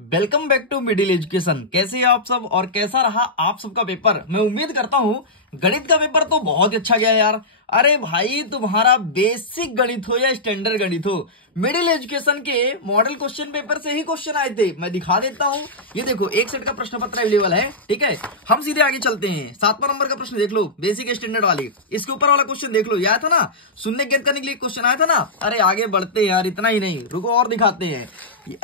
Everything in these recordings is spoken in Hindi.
Welcome back to middle education. कैसे हैं आप सब और कैसा रहा आप सबका पेपर। मैं उम्मीद करता हूं गणित का पेपर तो बहुत अच्छा गया यार। अरे भाई, तुम्हारा बेसिक गणित हो या स्टैंडर्ड गणित हो, मिडिल एजुकेशन के मॉडल क्वेश्चन पेपर से ही क्वेश्चन आए थे। मैं दिखा देता हूं, ये देखो एक सेट का प्रश्न पत्र अवेलेबल है। ठीक है, हम सीधे आगे चलते हैं। 7वां नंबर का प्रश्न देख लो, बेसिक स्टैंडर्ड वाली। इसके ऊपर वाला क्वेश्चन देख लो, ये आया था ना, शून्य ज्ञात करने के लिए क्वेश्चन आया था ना। अरे आगे बढ़ते हैं यार, इतना ही नहीं, रुको और दिखाते हैं।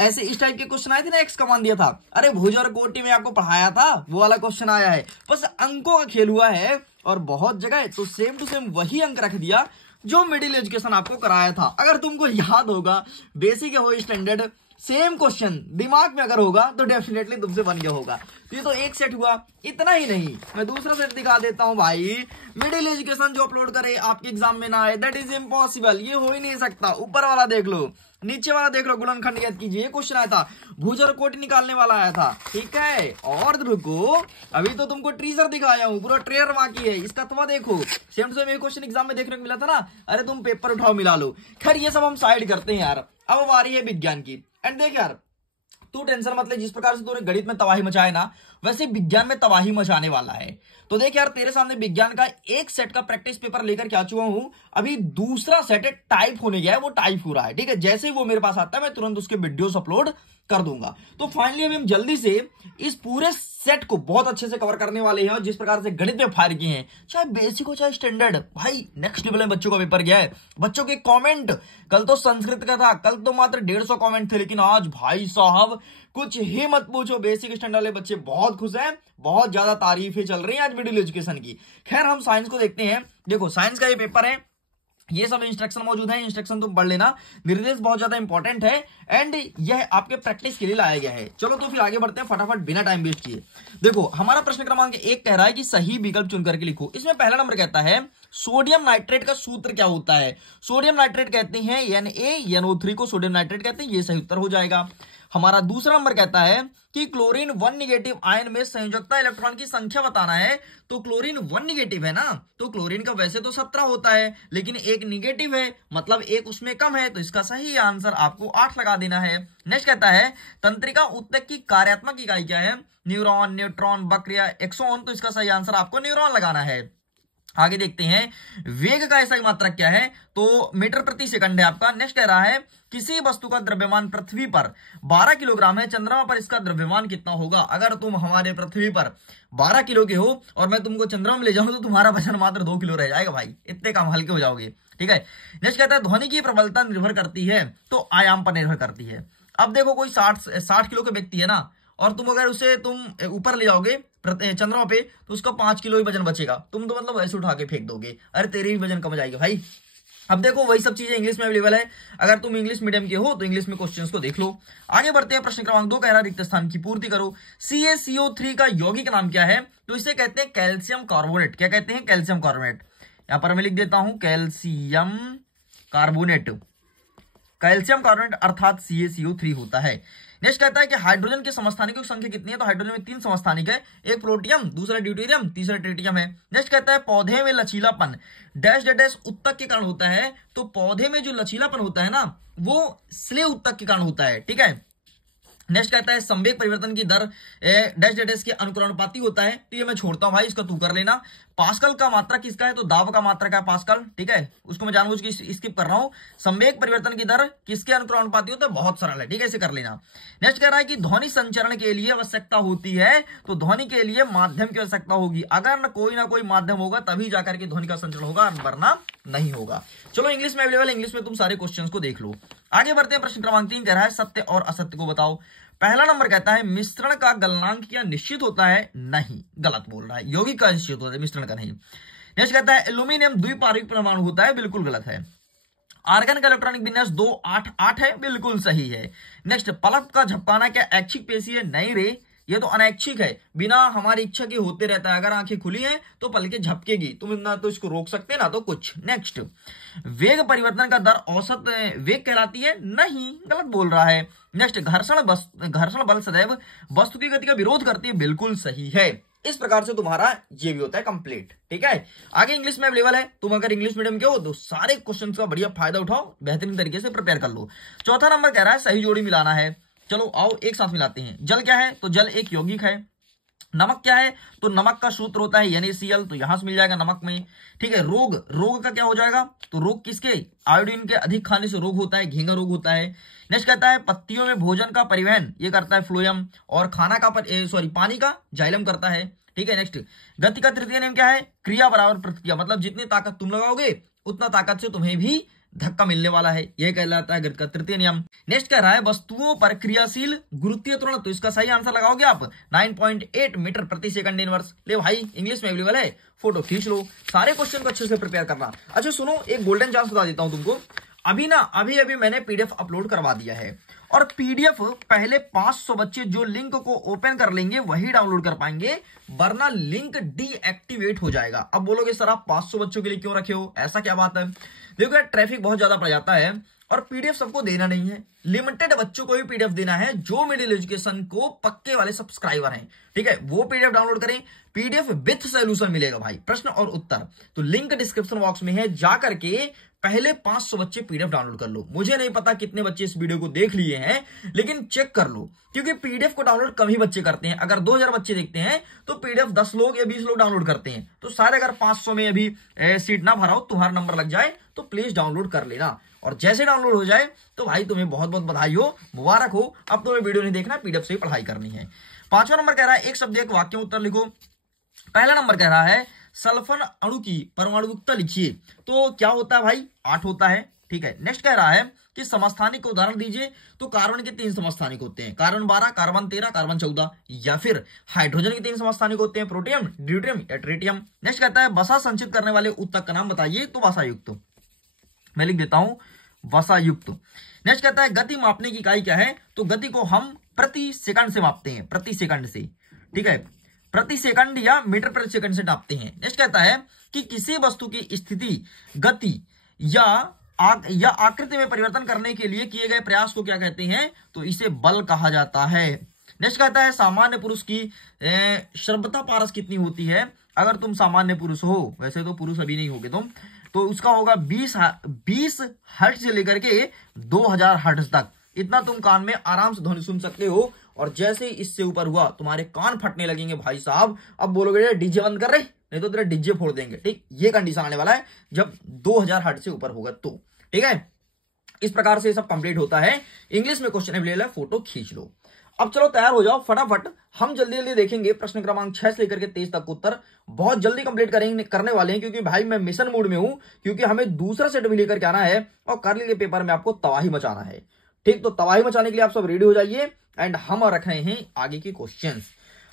ऐसे इस टाइप के क्वेश्चन आए थे ना, एक्स कमान दिया था। अरे भुज और कोटि में आपको पढ़ाया था, वो वाला क्वेश्चन आया है। बस अंकों का खेल हुआ है और बहुत जगह तो सेम टू सेम वही अंक रख दिया जो मिडिल एजुकेशन आपको कराया था। अगर तुमको याद होगा, बेसिक हो स्टैंडर्ड, सेम क्वेश्चन दिमाग में अगर होगा तो डेफिनेटली तुमसे बन गया होगा। तो ये तो एक सेट हुआ। इतना ही नहीं, मैं दूसरा सेट दिखा देता हूं भाई। मिडिल एजुकेशन जो अपलोड करे आपके एग्जाम में ना आए, दैट इज इम्पॉसिबल, ये हो ही नहीं सकता। ऊपर वाला देख लो, नीचे वाला देख लो, गुणनखंड ज्ञात कीजिए, ये क्वेश्चन आया था। भुज और कोटि निकालने वाला आया था। ठीक है, और रुको, अभी तो तुमको टीजर दिखाया हूं, पूरा ट्रेलर बाकी है। इसका तवा देखो, सेम टू सेम ये क्वेश्चन एग्जाम में देखने को मिला था ना। अरे तुम पेपर उठाओ मिला लो। खैर ये सब हम साइड करते हैं यार। अब हमारी है विज्ञान की। एंड देख यार, तू टेंशन मत ले, जिस प्रकार से तूने गणित में तबाही मचाए ना, वैसे विज्ञान में तबाही मचाने वाला है। तो देख यार, तेरे सामने विज्ञान का एक सेट का प्रैक्टिस पेपर लेकर के आ चुका हूं। अभी दूसरा सेट है, टाइप होने गया है, वो टाइप हो रहा है। ठीक है, जैसे ही वो मेरे पास आता है मैं तुरंत उसके वीडियोस अपलोड कर दूंगा। तो फाइनली अभी हम जल्दी से इस पूरे सेट को बहुत अच्छे से कवर करने वाले हैं। और जिस प्रकार से गणित में फायर किए हैं, चाहे बेसिक हो चाहे स्टैंडर्ड, भाई नेक्स्ट लेवल में बच्चों का पेपर गया है। बच्चों के कमेंट, कल तो संस्कृत का था, कल तो मात्र 150 कमेंट थे, लेकिन आज भाई साहब कुछ ही मत पूछो। बेसिक स्टैंडर्ड वाले बच्चे बहुत खुश हैं, बहुत ज्यादा तारीफें चल रही हैं आज मिडिल एजुकेशन की। खैर हम साइंस को देखते हैं। देखो साइंस का ये पेपर है, ये सब इंस्ट्रक्शन मौजूद है, इंस्ट्रक्शन तुम पढ़ लेना। निर्देश बहुत ज्यादा इंपॉर्टेंट है एंड यह आपके प्रैक्टिस के लिए लाया गया है। चलो तो फिर आगे बढ़ते हैं फटाफट बिना टाइम वेस्ट किए। देखो हमारा प्रश्न क्रमांक 1 कह रहा है कि सही विकल्प चुन करके लिखो। इसमें पहला नंबर कहता है सोडियम नाइट्रेट का सूत्र क्या होता है। सोडियम नाइट्रेट कहते हैं NaNO3 को सोडियम नाइट्रेट कहते हैं, ये सही उत्तर हो जाएगा। हमारा दूसरा नंबर कहता है कि क्लोरीन 1 निगेटिव आयन में संयोजकता इलेक्ट्रॉन की संख्या बताना है। तो क्लोरीन 1 निगेटिव है ना, तो क्लोरीन का वैसे तो 17 होता है, लेकिन एक निगेटिव है, मतलब एक उसमें कम है, तो इसका सही आंसर आपको 8 लगा देना है। नेक्स्ट कहता है तंत्रिका उत्तक की कार्यात्मक इकाई क्या है। न्यूरॉन, न्यूट्रॉन, वक्र, एक्सॉन, तो इसका सही आंसर आपको न्यूरॉन लगाना है। आगे देखते हैं वेग का ऐसा मात्रक क्या है, तो मीटर प्रति सेकंड है आपका। नेक्स्ट कह रहा है किसी वस्तु का द्रव्यमान पृथ्वी पर 12 किलोग्राम है, चंद्रमा पर इसका द्रव्यमान कितना होगा। अगर तुम हमारे पृथ्वी पर 12 किलो के हो और मैं तुमको चंद्रमा में ले जाऊं तो तुम्हारा वजन मात्र 2 किलो रह जाएगा भाई, इतने कम हल्के हो जाओगे। ठीक है, नेक्स्ट कहता है ध्वनि की प्रबलता निर्भर करती है, तो आयाम पर निर्भर करती है। अब देखो कोई 60 किलो का व्यक्ति है ना, और तुम अगर उसे तुम ऊपर ले जाओगे चंद्रमा पे, तो उसका 5 किलो ही वजन बचेगा। तुम तो मतलब ऐसे उठा के फेंक दोगे, अरे तेरे भी वजन कम जाएगा भाई। अब देखो वही सब चीजें इंग्लिश में अवेलेबल है। अगर तुम इंग्लिश मीडियम के हो तो इंग्लिश में क्वेश्चंस को देख लो। आगे बढ़ते हैं, प्रश्न क्रमांक 2 कह रहा है रिक्त स्थान की पूर्ति करो। CaCO3 का यौगिक नाम क्या है, तो इसे कहते हैं कैल्शियम कार्बोनेट। क्या कहते हैं, कैल्शियम कार्बोनेट। यहां पर मैं लिख देता हूं कैल्शियम कार्बोनेट, कैल्शियम कार्बोनेट अर्थात CaCO3 होता है। नेक्स्ट कहता है कि हाइड्रोजन के समस्थानिकों की संख्या कितनी है, तो हाइड्रोजन में 3 समस्थानिक है, एक प्रोटियम, दूसरा ड्यूटेरियम, तीसरा ट्रिटियम है। नेक्स्ट कहता है पौधे में लचीलापन डैश डैश उत्तक के कारण होता है, तो पौधे में जो लचीलापन होता है ना, वो स्लेह उत्तक के कारण होता है। ठीक है, नेक्स्ट कहता है संवेग परिवर्तन की दर डैश डैश के अनुक्रमानुपाती होता है, तो ये मैं छोड़ता हूं भाई, इसका तू कर लेना। पास्कल का मात्रा किसका है, तो दाब का मात्रा का है पास्कल। ठीक है, उसको मैं जानबूझ के स्किप कर रहा हूं। संवेग परिवर्तन की दर किसके अनुक्रमानुपाती होता है, बहुत सरल है। ठीक है, इसे कर लेना। नेक्स्ट कह रहा है कि ध्वनि संचरण के लिए आवश्यकता होती है, तो ध्वनि के लिए माध्यम की आवश्यकता होगी। अगर ना कोई माध्यम होगा तभी जाकर के ध्वनि का संचरण होगा, वरना नहीं होगा। चलो इंग्लिश में अवेलेबल, इंग्लिश में तुम सारे क्वेश्चंस को देख लो। आगे बढ़ते हैं, प्रश्न क्रमांक 3 कह रहा है सत्य और असत्य को बताओ। पहला नंबर कहता है मिश्रण का गलनांक क्या निश्चित होता है, नहीं, गलत बोल रहा है, यौगिक का निश्चित होता है, मिश्रण का नहीं। नेक्स्ट कहता है एल्यूमिनियम द्विपारमाणविक परमाणु होता है, बिल्कुल गलत है। आर्गन का इलेक्ट्रॉनिक विन्यास 2 8 8 है, बिल्कुल सही है। नेक्स्ट पलक का झपकाना क्या ऐच्छिक पेशी है, नहीं रे, ये तो अनैच्छिक है, बिना हमारी इच्छा के होते रहता है। अगर आंखें खुली हैं तो पलकें झपकेगी, तुम ना तो इसको रोक सकते ना तो कुछ। नेक्स्ट वेग परिवर्तन का दर औसत वेग कहलाती है, नहीं, गलत बोल रहा है। नेक्स्ट घर्षण बल सदैव वस्तु की गति का विरोध करती है, बिल्कुल सही है। इस प्रकार से तुम्हारा ये भी होता है कंप्लीट। ठीक है, आगे इंग्लिश में अवेलेबल है, तुम अगर इंग्लिश मीडियम के हो तो सारे क्वेश्चन का बढ़िया फायदा उठाओ, बेहतरीन तरीके से प्रिपेयर कर लो। चौथा नंबर कह रहा है सही जोड़ी मिलाना है। चलो आओ एक साथ मिलाते हैं। जल क्या है? तो जल एक यौगिक है। नमक क्या है? तो नमक का सूत्र होता है NaCl, तो यहां से मिल जाएगा नमक में। ठीक है। रोग, रोग का क्या हो जाएगा? तो रोग किसके? आयोडीन के अधिक खाने से रोग होता है, घेंगा रोग होता है। नेक्स्ट कहता है पत्तियों में भोजन का परिवहन ये करता है फ्लोएम, और खाना का पानी का जाइलम करता है। ठीक है। नेक्स्ट गति का तृतीय नियम क्या है? क्रिया बराबर प्रतिक्रिया, मतलब जितनी ताकत तुम लगाओगे उतना ताकत से तुम्हें भी धक्का मिलने वाला है, यह कहलाता है गति का तृतीय नियम। नेक्स्ट कह रहा है वस्तुओं पर क्रियाशील गुरुत्वीय त्वरण, तो इसका सही आंसर लगाओगे आप 9.8 मीटर प्रति सेकंड इनवर्स। ले भाई इंग्लिश में अवेलेबल है, फोटो खींच लो। सारे क्वेश्चन को अच्छे से प्रिपेयर करना। अच्छा सुनो, एक गोल्डन चांस बता देता हूं तुमको। अभी मैंने PDF अपलोड करवा दिया है, और PDF पहले 500 बच्चे जो लिंक को ओपन कर लेंगे वही डाउनलोड कर पाएंगे, वरना लिंक डीएक्टिवेट हो जाएगा। अब बोलोगे सर आप 500 बच्चों के लिए क्यों रखे हो, ऐसा क्या बात है? देखो यार ट्रैफिक बहुत ज्यादा पड़ जाता है, और PDF सबको देना नहीं है, लिमिटेड बच्चों को ही PDF देना है जो मिडिल एजुकेशन को पक्के वाले सब्सक्राइबर हैं। ठीक है, वो PDF डाउनलोड करें, PDF विथ सोल्यूशन मिलेगा भाई, प्रश्न और उत्तर। तो लिंक डिस्क्रिप्शन बॉक्स में है, जा करके पहले 500 बच्चे PDF डाउनलोड कर लो। मुझे नहीं पता कितने बच्चे इस वीडियो को देख लिए हैं, लेकिन चेक कर लो, क्योंकि PDF को डाउनलोड कम ही बच्चे करते हैं। अगर 2000 बच्चे देखते हैं तो PDF 10 लोग या 20 लोग डाउनलोड करते हैं। तो सारे अगर 500 में अभी सीट ना भरा हो, तुम्हारा नंबर लग जाए तो प्लीज डाउनलोड कर लेना, और जैसे डाउनलोड हो जाए तो भाई तुम्हें बहुत बहुत बधाई हो, मुबारक हो। अब तुम्हें वीडियो नहीं देखना, PDF से ही पढ़ाई करनी है। 5वां नंबर कह रहा है एक शब्द एक वाक्य उत्तर लिखो। पहला नंबर कह रहा है सल्फर अणु की परमाणुकता लिखिए। तो क्या होता है भाई? 8 होता है। ठीक है। नेक्स्ट कह रहा है कि समस्थानिक का उदाहरण दीजिए। तो कार्बन के 3 समस्थानिक होते हैं, कार्बन 12, कार्बन 13, कार्बन 14, या फिर हाइड्रोजन के 3 समस्थानिक होते हैं, प्रोटियम, ड्यूटेरियम या ट्रिटियम। नेक्स्ट कहता है वसा संचित करने वाले उत्तक का नाम बताइए। तो वसायुक्त, मैं लिख देता हूं वसायुक्त। नेक्स्ट कहता है गति मापने की इकाई क्या है? तो गति को हम प्रति सेकंड से मापते हैं, प्रति सेकंड से। ठीक है, प्रति सेकंड या मीटर प्रति सेकंड से नापते हैं। नेक्स्ट कहता है कि किसी वस्तु की स्थिति, गति या आकृति में परिवर्तन करने के लिए किए गए प्रयास को क्या कहते हैं? तो इसे बल कहा जाता है। नेक्स्ट कहता है सामान्य पुरुष की श्रव्यता पारस कितनी होती है? अगर तुम सामान्य पुरुष हो, वैसे तो पुरुष अभी नहीं होगे तुम, तो उसका होगा 20 हर्ट्ज से लेकर के 2000 हर्ट्ज तक। इतना तुम कान में आराम से ध्वनि सुन सकते हो, और जैसे ही इससे ऊपर हुआ तुम्हारे कान फटने लगेंगे भाई साहब। अब बोलोगे डीजे बंद कर रहे, नहीं तो तेरा डीजे फोड़ देंगे। ठीक, ये कंडीशन आने वाला है जब 2000 हर्ट्ज से ऊपर होगा तो। ठीक है, इस प्रकार से सब कंप्लीट होता है। इंग्लिश में क्वेश्चन अवेलेबल है, फोटो खींच लो। अब चलो तैयार हो जाओ फटाफट, हम जल्दी जल्दी देखेंगे प्रश्न क्रमांक 6 से लेकर के 23 तक उत्तर बहुत जल्दी कंप्लीट करने वाले हैं, क्योंकि भाई मैं मिशन मूड में हूं, क्योंकि हमें दूसरा सेट भी लेकर के आना है, और करली के पेपर में आपको तबाही मचाना है। ठीक, तो तबाही मचाने के लिए आप सब रेडी हो जाइए, एंड हम रख रहे हैं आगे के क्वेश्चंस।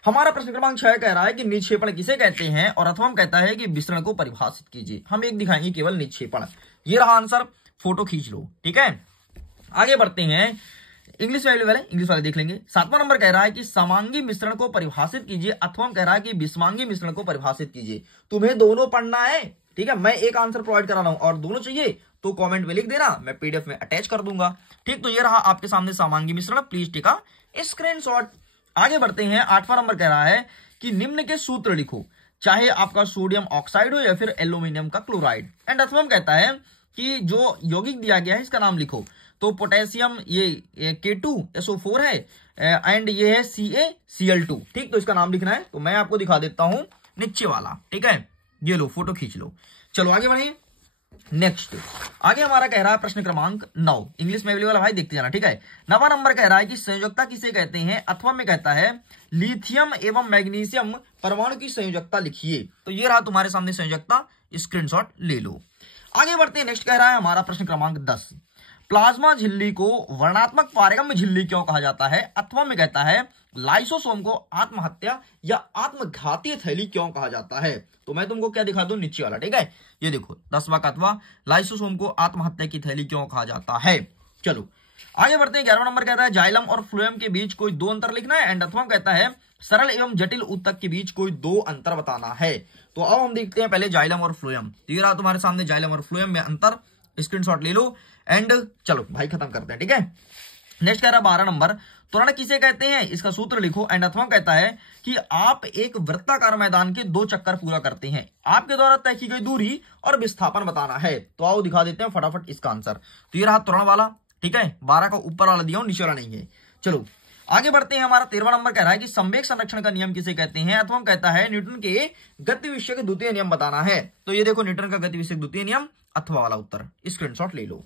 हमारा प्रश्न क्रमांक 6 कह रहा है कि निक्षेपण किसे कहते हैं, और अथवा कहता है कि विसरण को परिभाषित कीजिए। हम एक दिखाएंगे केवल निक्षेपण। ये रहा आंसर, फोटो खींच लो। ठीक है, आगे बढ़ते हैं। इंग्लिश में अवेलेबल है, इंग्लिश वाले देख लेंगे। 7वां नंबर कह रहा है कि समांगी मिश्रण को परिभाषित कीजिए, अथवा कह रहा है कि विषमांगी मिश्रण को परिभाषित कीजिए। तुम्हें दोनों पढ़ना है। ठीक है, मैं एक आंसर प्रोवाइड करा रहा हूं, और दोनों चाहिए तो कमेंट में लिख देना, मैं PDF में अटैच कर दूंगा। ठीक, तो ये रहा आपके सामने समांगी मिश्रण, प्लीज टेक अ स्क्रीनशॉट। आगे बढ़ते हैं। 8वां नंबर कह रहा है कि निम्न के सूत्र लिखो, चाहे आपका सोडियम ऑक्साइड हो या फिर एल्यूमिनियम का क्लोराइड। एंड अथवा कहता है कि जो यौगिक दिया गया है इसका नाम लिखो। तो पोटेशियम ये K2SO4 है, एंड ये है CaCl2। ठीक, तो इसका नाम लिखना है, तो मैं आपको दिखा देता हूं नीचे वाला। ठीक है, ये लो, फोटो खींच लो। चलो आगे बढ़े। नेक्स्ट आगे हमारा कह रहा है प्रश्न क्रमांक 9, इंग्लिश में अवेलेबल है भाई, देखते जाना। ठीक है, 9वां नंबर कह रहा है कि संयोजकता किसे कहते हैं, अथवा में कहता है लिथियम एवं मैग्नीशियम परमाणु की संयोजकता लिखिए। तो ये रहा तुम्हारे सामने संयोजकता, स्क्रीनशॉट ले लो। आगे बढ़ते हैं। नेक्स्ट कह रहा है हमारा प्रश्न क्रमांक 10, प्लाज्मा झिल्ली को वर्णात्मक पारगम्य झिल्ली क्यों कहा जाता है, अथवा में कहता है लाइसोसोम को आत्महत्या या आत्मघाती थैली क्यों कहा जाता है। तो मैं तुमको क्या दिखा दूं, नीचे वाला। ठीक है, ये देखो 10वां का अथवा, लाइसोसोम को आत्महत्या की थैली क्यों कहा जाता है। चलो आगे बढ़ते हैं। 11वां नंबर कहता है जाइलम और फ्लोएम के बीच कोई 2 अंतर लिखना है। एंड अथवा कहता है सरल एवं जटिल उत्तक के बीच कोई 2 अंतर बताना है। तो अब हम देखते हैं पहले जाइलम और फ्लोएम। तो ये रहा तुम्हारे सामने जाइलम और फ्लोएम में अंतर, स्क्रीनशॉट ले लो। एंड चलो भाई खत्म करते हैं। ठीक है, नेक्स्ट कह रहा है 12 नंबर, त्वरण किसे कहते हैं, इसका सूत्र लिखो। एंड अथवा कहता है कि आप एक वृत्ताकार मैदान के 2 चक्कर पूरा करते हैं, आपके द्वारा तय की गई दूरी और विस्थापन बताना है। तो आओ दिखा देते हैं फटाफट इसका आंसर। तो ये रहा त्वरण वाला। ठीक है, 12 का ऊपर वाला दिया हूं, नीचे वाला नहीं है। चलो आगे बढ़ते हैं। हमारा 13वां नंबर कह रहा है कि संवेग संरक्षण का नियम किसे कहते हैं, अथवा कहता है न्यूटन के गति विषय के द्वितीय नियम बताना है। तो ये देखो न्यूटन का गति विषय द्वितीय नियम अथवा वाला उत्तर, स्क्रीनशॉट ले लो।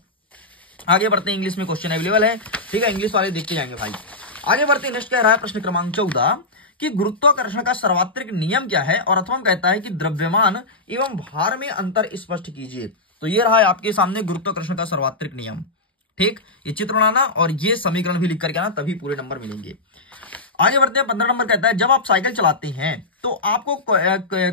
आगे बढ़ते हैं, इंग्लिश में क्वेश्चन अवेलेबल है, ठीक है, इंग्लिश वाले देखते जाएंगे भाई। आगे बढ़ते हैं, नेक्स्ट कह रहा है प्रश्न क्रमांक 14 कि गुरुत्वाकर्षण का सर्वात्रिक नियम क्या है, और अथवा कहता है कि द्रव्यमान एवं भार में अंतर स्पष्ट कीजिए। तो ये रहा है आपके सामने गुरुत्वाकर्षण का सर्वात्रिक नियम, ठीक। ये चित्र बनाना और ये समीकरण भी लिख करके आना, तभी पूरे नंबर मिलेंगे। आगे बढ़ते हैं, 15 नंबर कहता है जब आप साइकिल चलाते हैं तो आपको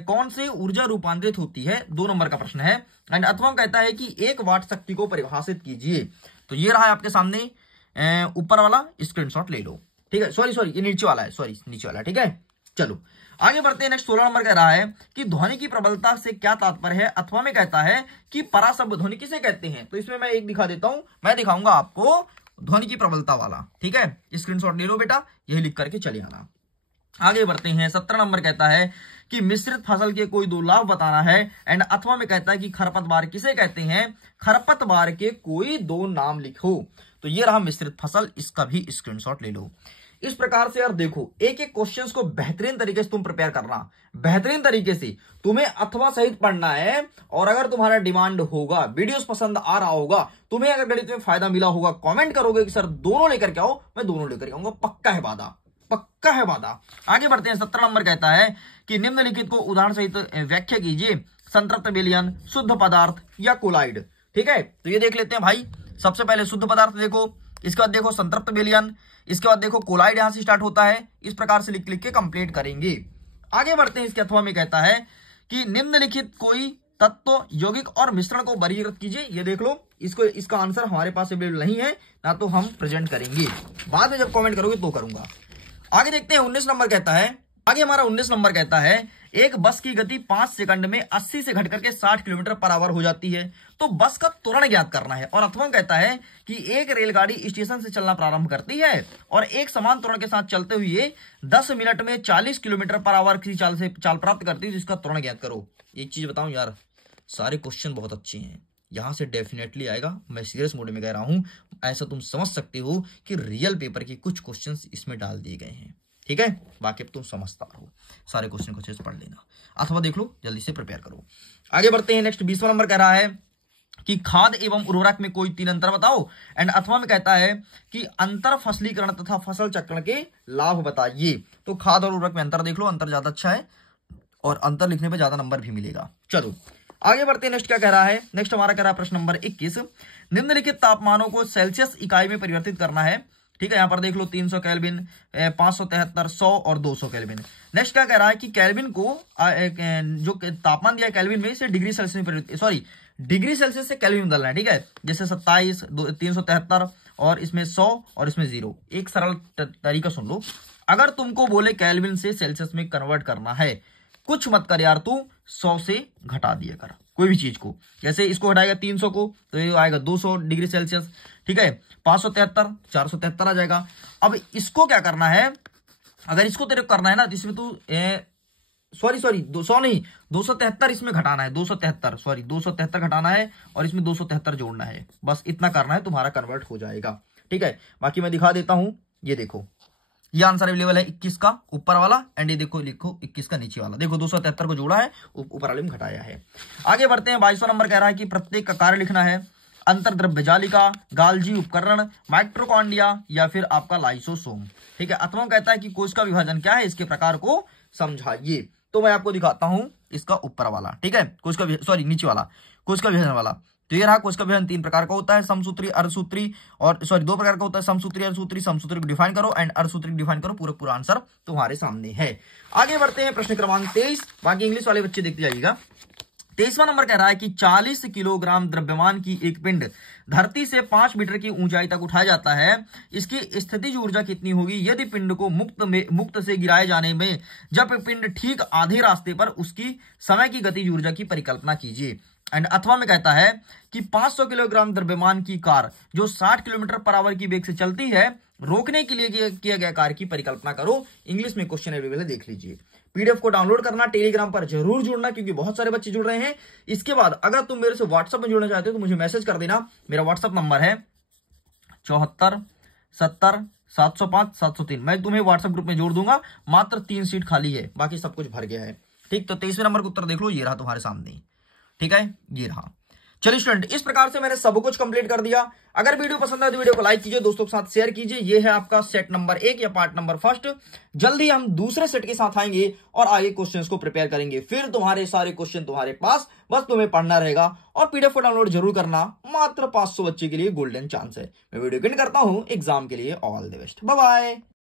कौन से ऊर्जा रूपांतरित होती है, 2 नंबर का प्रश्न है। एंड अथवा कहता है कि 1 वाट शक्ति को परिभाषित कीजिए। तो ये रहा है आपके सामने ऊपर वाला, स्क्रीनशॉट ले लो, ठीक है। सॉरी ये नीचे वाला है, नीचे वाला, ठीक है। चलो आगे बढ़ते हैं, नेक्स्ट 16 नंबर कह रहा है कि ध्वनि की प्रबलता से क्या तात्पर्य है, अथवा में कहता है कि पराशब्द ध्वनि किसे कहते हैं। तो इसमें मैं एक दिखा देता हूं, मैं दिखाऊंगा आपको ध्वनि की प्रबलता वाला, ठीक है। स्क्रीनशॉट ले लो बेटा, यही लिख करके चले आना। आगे बढ़ते हैं, 17 नंबर कहता है कि मिश्रित फसल के कोई 2 लाभ बताना है। एंड अथवा में कहता है कि खरपतवार किसे कहते हैं, खरपतवार के कोई 2 नाम लिखो। तो ये रहा मिश्रित फसल, इसका भी स्क्रीनशॉट ले लो। इस प्रकार से यार देखो, एक एक क्वेश्चंस को बेहतरीन तरीके से तुम प्रिपेयर करना, बेहतरीन तरीके से तुम्हें अथवा सहित पढ़ना है। और अगर तुम्हारा डिमांड होगा, वीडियोस पसंद आ रहा होगा, तुम्हें अगर गणित में फायदा मिला होगा, कमेंट करोगे कि सर दोनों लेकर के आओ, मैं दोनों लेकर आऊंगा, पक्का है वादा, पक्का है वादा। आगे बढ़ते हैं, 17 नंबर कहता है कि निम्नलिखित को उदाहरण सहित व्याख्या कीजिए, संतृप्त विलयन, शुद्ध पदार्थ या कोलाइड, ठीक है। तो ये देख लेते हैं भाई, सबसे पहले शुद्ध पदार्थ देखो, इसके बाद देखो संतृप्त विलयन, इसके बाद देखो कोलाइड यहां से स्टार्ट होता है। इस प्रकार से लिख लिख के कंप्लीट करेंगे। आगे बढ़ते हैं, इसके अथवा में कहता है कि निम्नलिखित कोई तत्व यौगिक और मिश्रण को वर्गीकृत कीजिए। ये देख लो, इसका आंसर हमारे पास अवेलेबल नहीं है ना, तो हम प्रेजेंट करेंगे बाद में, जब कमेंट करोगे तो करूंगा। आगे देखते हैं, 19 नंबर कहता है, आगे हमारा 19 नंबर कहता है एक बस की गति 5 सेकंड में 80 से घट करके 60 किलोमीटर पर आवर हो जाती है। तो बस का त्वरण ज्ञात करना है। और अथवा कहता है कि एक रेलगाड़ी स्टेशन से चलना प्रारंभ करती है और एक समान त्वरण के साथ चलते हुए 10 मिनट में 40 किलोमीटर पर आवर की चाल प्राप्त करती है, जिसका त्वरण ज्ञात करो। एक चीज बताऊं यार, सारे क्वेश्चन बहुत अच्छे हैं, यहां से डेफिनेटली आएगा, मैं सीरियस मोड में कह रहा हूं। ऐसा तुम समझ सकते हो कि रियल पेपर के कुछ क्वेश्चन इसमें डाल दिए गए हैं, ठीक है। बाकी अब तुम समझता रहो, सारे क्वेश्चन को अच्छे से पढ़ लेना अथवा देख लो, जल्दी से प्रिपेयर करो। आगे बढ़ते हैं, नेक्स्ट 20वां नंबर कह रहा है कि खाद एवं उर्वरक में कोई 3 अंतर बताओ। एंड अथवा में कहता है कि अंतर फसलीकरण तथा फसल चक्रण के लाभ बताइए। तो खाद और उर्वरक में अंतर देख लो, अंतर ज्यादा अच्छा है और अंतर लिखने पे ज्यादा नंबर भी मिलेगा। चलो आगे बढ़ते हैं, नेक्स्ट क्या कह रहा है, नेक्स्ट हमारा कह रहा है प्रश्न नंबर 21, निम्नलिखित तापमानों को सेल्सियस इकाई में परिवर्तित करना है, ठीक है। यहां पर देख लो 300 केल्विन, 573, 100 और 200 केल्विन। नेक्स्ट क्या कह रहा है कि केल्विन को जो तापमान दिया है केल्विन में, इसे डिग्री सेल्सियस में डिग्री सेल्सियस से केल्विन में बदलना है, ठीक है। जैसे 27, 373 और इसमें 100 और इसमें 0। एक सरल तरीका सुन लो, अगर तुमको बोले केल्विन से सेल्सियस में कन्वर्ट करना है, कुछ मत कर यार, तू 100 से घटा दिया कर कोई भी चीज को। जैसे इसको हटाएगा 300 को तो ये आएगा 200 डिग्री सेल्सियस, ठीक है। 573 473 आ जाएगा। अब इसको क्या करना है, अगर इसको तेरे करना है ना, तो इसमें तू 200 नहीं 273 इसमें घटाना है, 273 घटाना है और इसमें 273 जोड़ना है, बस इतना करना है, तुम्हारा कन्वर्ट हो जाएगा, ठीक है। बाकी मैं दिखा देता हूं, ये देखो, ये आंसर अवेलेबल है 21 का ऊपर वाला, एंड ये देखो लिखो 21 का नीचे वाला। देखो 273 को जोड़ा है, ऊपर वाले में घटाया है। आगे बढ़ते हैं, 22वां नंबर कह रहा है कि प्रत्येक का कार्य लिखना है, अंतर्द्रव्य जालिका, गाल्जी उपकरण, माइट्रोकॉन्ड्रिया या फिर आपका लाइसोसोम, ठीक है। अथवा कहता है कि कोश का विभाजन क्या है, इसके प्रकार को समझाइए। तो मैं आपको दिखाता हूं इसका ऊपर वाला, ठीक है, कोश का नीचे वाला, कोश का विभाजन वाला। तो ये रहा, कोश का विभाजन 3 प्रकार का होता है, समसूत्री, अर्धसूत्री, और 2 प्रकार का होता है, समसूत्री, अर्धसूत्री। समसूत्री को डिफाइन करो एंड अर्धसूत्री को डिफाइन करो, पूरा आंसर तुम्हारे सामने है। आगे बढ़ते हैं, प्रश्न क्रमांक 23, बाकी इंग्लिश वाले बच्चे देखते जाइएगा। 23वां नंबर कह रहा है कि 40 किलोग्राम द्रव्यमान की एक पिंड धरती से 5 मीटर की ऊंचाई तक उठाया जाता है, इसकी स्थितिज ऊर्जा कितनी होगी यदि पिंड को मुक्त से गिराए जाने में, जब पिंड ठीक आधे रास्ते पर, उसकी समय की गतिज ऊर्जा की परिकल्पना कीजिए। एंड अथवा में कहता है कि 500 किलोग्राम द्रव्यमान की कार जो 60 किलोमीटर पर आवर की वेग से चलती है, रोकने के लिए किया गया कार्य की परिकल्पना करो। इंग्लिश में क्वेश्चन अवेलेबल है, देख लीजिए। पीडीएफ को डाउनलोड करना, टेलीग्राम पर जरूर जुड़ना, क्योंकि बहुत सारे बच्चे जुड़ रहे हैं। इसके बाद अगर तुम मेरे से व्हाट्सएप में जुड़ना चाहते हो तो मुझे मैसेज कर देना। मेरा व्हाट्सएप नंबर है 74 70 705 703। मैं तुम्हें व्हाट्सएप ग्रुप में जोड़ दूंगा। मात्र 3 सीट खाली है, बाकी सब कुछ भर गया है। ठीक, तो 23वें नंबर का उत्तर देख लो, ये रहा तुम्हारे सामने। ठीक है, ये रहा। चलिए स्टूडेंट, इस प्रकार से मैंने सब कुछ कंप्लीट कर दिया। अगर वीडियो पसंद आए तो वीडियो को लाइक कीजिए, दोस्तों के साथ शेयर कीजिए। ये है आपका सेट नंबर 1 या पार्ट नंबर फर्स्ट। जल्दी हम दूसरे सेट के साथ आएंगे और आगे क्वेश्चंस को प्रिपेयर करेंगे। फिर तुम्हारे सारे क्वेश्चन तुम्हारे पास, बस तुम्हें पढ़ना रहेगा और पीडीएफ को डाउनलोड जरूर करना। मात्र 500 बच्चे के लिए गोल्डन चांस है। मैं वीडियो एंड करता हूं एग्जाम के लिए। All the best, bye bye.